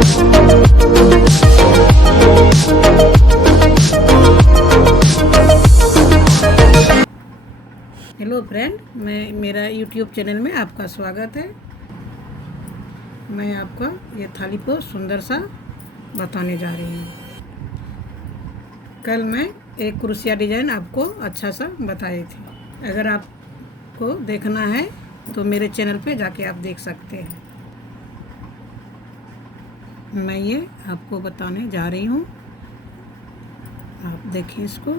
Hello friend, मैं मेरा YouTube channel में आपका स्वागत है। मैं आपका ये थाली को सुंदर सा बताने जा रही हूँ। कल मैं एक क्रोशिया डिज़ाइन आपको अच्छा सा बताई थी। अगर आपको देखना है तो मेरे चैनल पे जाके आप देख सकते हैं। मैं ये आपको बताने जा रही हूँ, आप देखिए इसको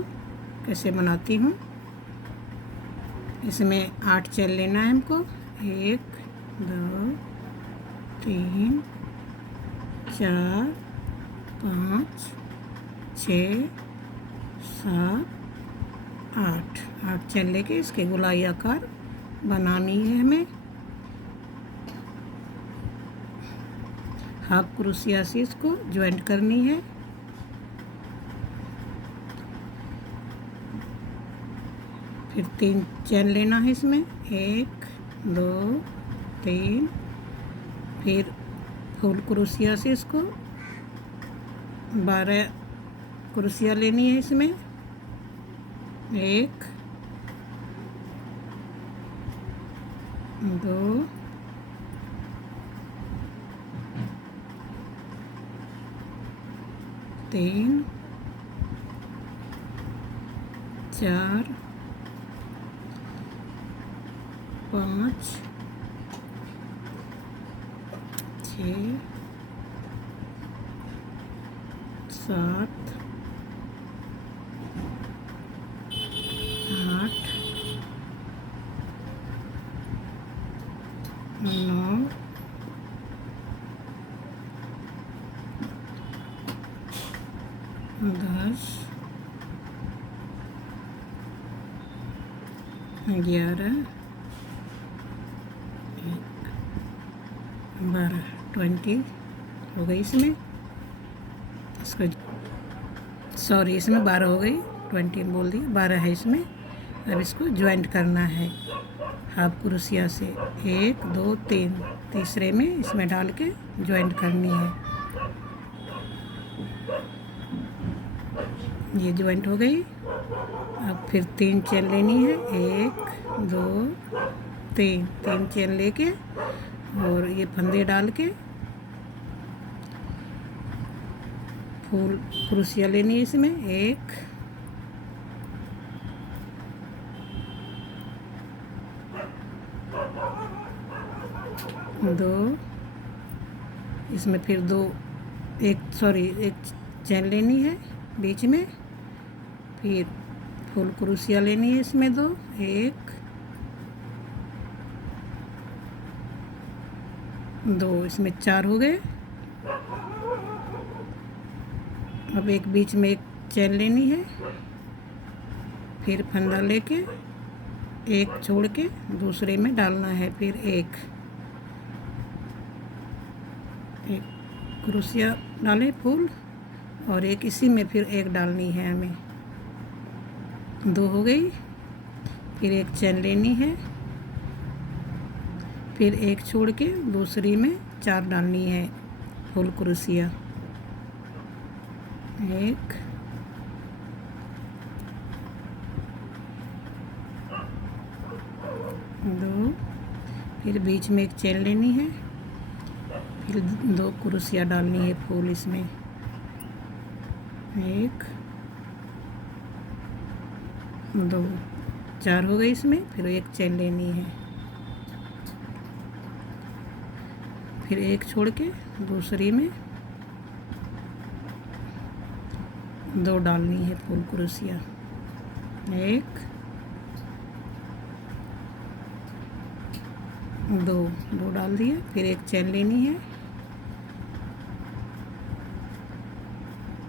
कैसे बनाती हूँ। इसमें 8 चेन लेना है हमको। 1 2 3 4 5 6 7 8 चेन लेके इसके गोलाई आकार बनानी है हमें। हाफ क्रोशिया से इसको ज्वाइंट करनी है। फिर 3 चेन लेना है इसमें, 1 2 3। फिर फुल क्रोशिया से इसको 12 क्रोशिया लेनी है इसमें। 1 2 3 4 5 6 7 8 9 10 11 12 20 हो गई इसमें। इसको सॉरी, इसमें 12 हो गई, 20 बोल दिया, 12 है इसमें। अब इसको ज्वाइंट करना है हाफ क्रोशिया से। 1 2 3 तीसरे में इसमें डाल के ज्वाइंट करनी है। ये ज्वाइंट हो गई। अब फिर 3 चेन लेनी है। 1 2 3 चेन लेके और ये फंदे डाल के फुल क्रोशिया लेनी है इसमें। 1 2, इसमें फिर एक चेन लेनी है बीच में। फिर फुल क्रोशिया लेनी है इसमें 2। 1 2, इसमें 4 हो गए। अब एक बीच में एक चेन लेनी है। फिर फंदा लेके एक छोड़ के दूसरे में डालना है। फिर एक क्रोशिया डालें फुल, और एक इसी में फिर एक डालनी है हमें। 2 हो गई। फिर एक चेन लेनी है। फिर एक छोड़ के दूसरी में 4 डालनी है फुल क्रोशिया। 1 2, फिर बीच में एक चेन लेनी है। फिर 2 क्रोशिया डालनी है फुल इसमें। 1 2 4 हो गई इसमें। फिर एक चेन लेनी है। फिर एक छोड़ के दूसरी में 2 डालनी है फुल क्रोशिया। 1 2 डाल दिए। फिर एक चेन लेनी है।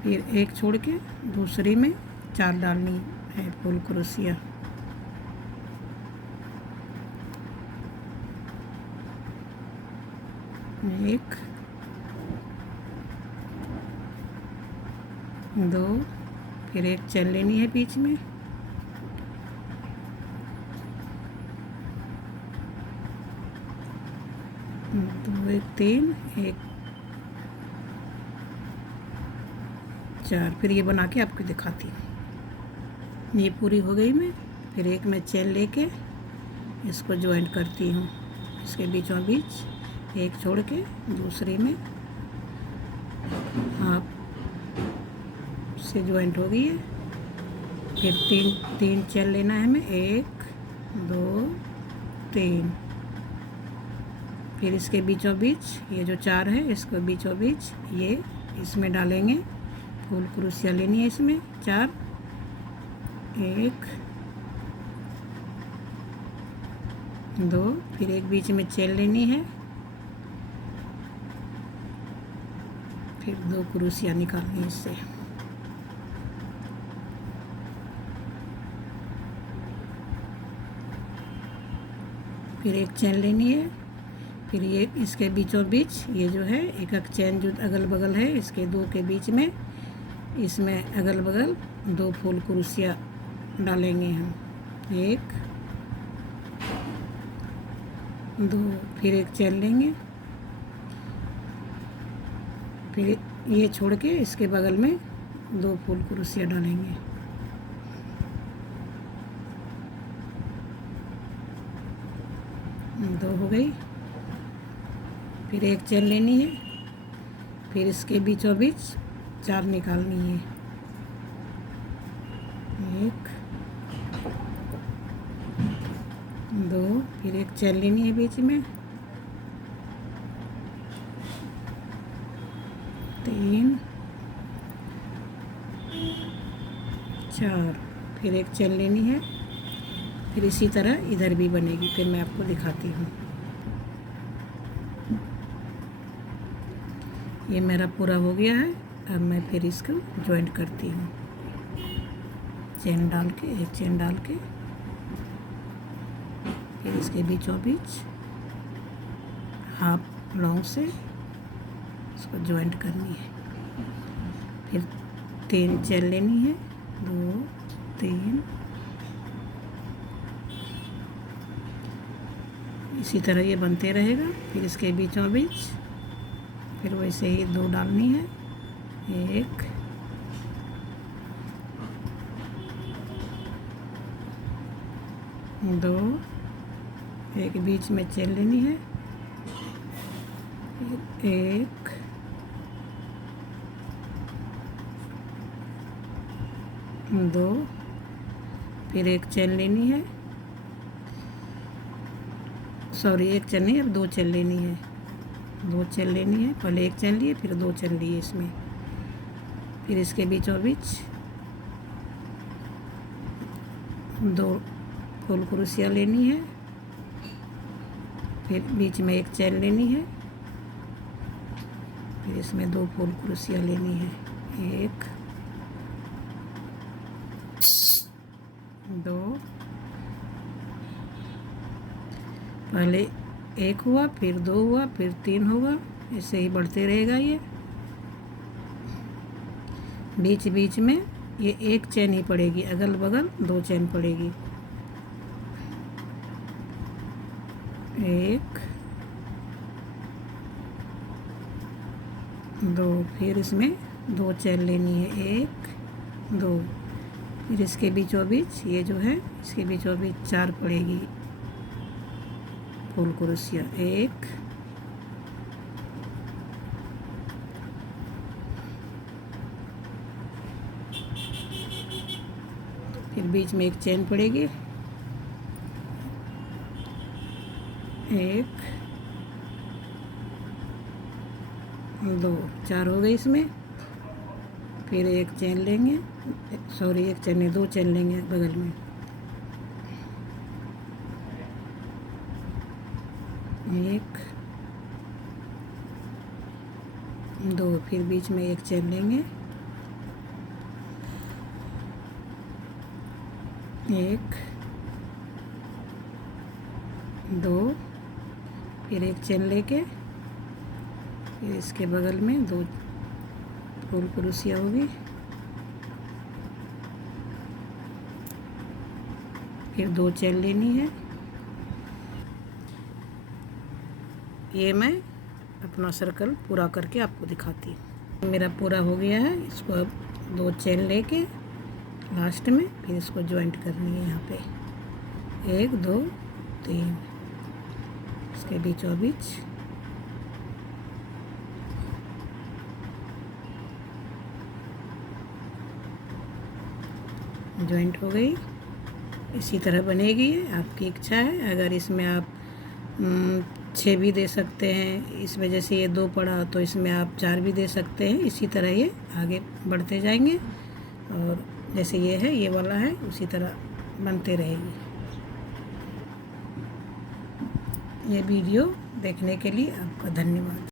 फिर एक छोड़ के दूसरी में 4 डालनी है फुल क्रोशिया। 1 2, फिर एक चेन लेनी है बीच में। दो, एक 3, एक 4। फिर ये बना के आपको दिखाती हूँ। ये पूरी हो गई। मैं फिर एक मैं चेन लेके इसको ज्वाइंट करती हूँ, इसके बीचों बीच एक छोड़ के दूसरी में हाफ से ज्वाइंट हो गई है। फिर तीन चेन लेना है हमें, 1 2 3। फिर इसके बीचों बीच ये जो 4 है इसको बीचों बीच ये इसमें डालेंगे। फुल क्रोशिया लेनी है इसमें 4, 1 2। फिर एक बीच में चेन लेनी है, फिर 2 क्रोशिया निकालनी है इससे। फिर एक चेन लेनी है। फिर ये इसके बीचों बीच ये जो है एक एक चेन जो अगल बगल है इसके 2 के बीच में इसमें अगल बगल 2 फुल क्रोशिया डालेंगे हम, 1 2। फिर एक चेन लेंगे, फिर ये छोड़ के इसके बगल में 2 फुल क्रोशिया डालेंगे। दो हो गई। फिर एक चेन लेनी है, फिर इसके बीचों बीच 4 निकालनी है, 1 2। फिर एक चेन लेनी है बीच में, 3 4। फिर एक चेन लेनी है। फिर इसी तरह इधर भी बनेगी। फिर मैं आपको दिखाती हूँ। ये मेरा पूरा हो गया है। अब मैं फिर इसको ज्वाइंट करती हूँ, चेन डाल के, एक चेन डाल के फिर इसके बीचों बीच हाफ लॉन्ग से इसको ज्वाइंट करनी है। फिर 3 चेन लेनी है, 2 3। इसी तरह ये बनते रहेगा। फिर इसके बीचों बीच फिर वैसे ही 2 डालनी है, 1 2। एक बीच में चेन लेनी है, 1 2। फिर एक चेन लेनी है, सॉरी एक चेन नहीं, अब 2 चेन लेनी है, 2 चेन लेनी है। पहले एक चेन लिए फिर 2 चेन लिए इसमें। फिर इसके बीचों बीच 2 फुल क्रोशिया लेनी है, फिर बीच में एक चेन लेनी है, फिर इसमें 2 फुल क्रोशिया लेनी है, 1 2। पहले 1 हुआ, फिर 2 हुआ, फिर 3 होगा, ऐसे ही बढ़ते रहेगा। ये बीच बीच में ये एक चेन ही पड़ेगी, अगल बगल 2 चेन पड़ेगी, 1 2। फिर इसमें 2 चेन लेनी है, 1 2। फिर इसके बीचों बीच ये जो है इसके बीचों बीच 4 पड़ेगी फुल क्रोशिया, 1 फिर बीच में एक चेन पड़ेगी, 1 2 4 हो गई इसमें। फिर एक चेन लेंगे, सॉरी एक चेन नहीं 2 चेन लेंगे बगल में, 1 2। फिर बीच में एक चेन लेंगे, 1 2। फिर एक चेन लेके फिर इसके बगल में 2 फुल क्रोशिया होगी, फिर 2 चेन लेनी है। ये मैं अपना सर्कल पूरा करके आपको दिखाती हूँ। मेरा पूरा हो गया है। इसको अब 2 चेन लेके लास्ट में फिर इसको ज्वाइंट करनी है। यहाँ पे 1 2 3 इसके बीचों बीच ज्वाइंट हो गई। इसी तरह बनेगी, आपकी इच्छा है। अगर इसमें आप 6 भी दे सकते हैं, इस वजह से ये 2 पड़ा, तो इसमें आप 4 भी दे सकते हैं। इसी तरह ये आगे बढ़ते जाएंगे और जैसे ये है, ये वाला है, उसी तरह बनते रहेगी। ये वीडियो देखने के लिए आपका धन्यवाद।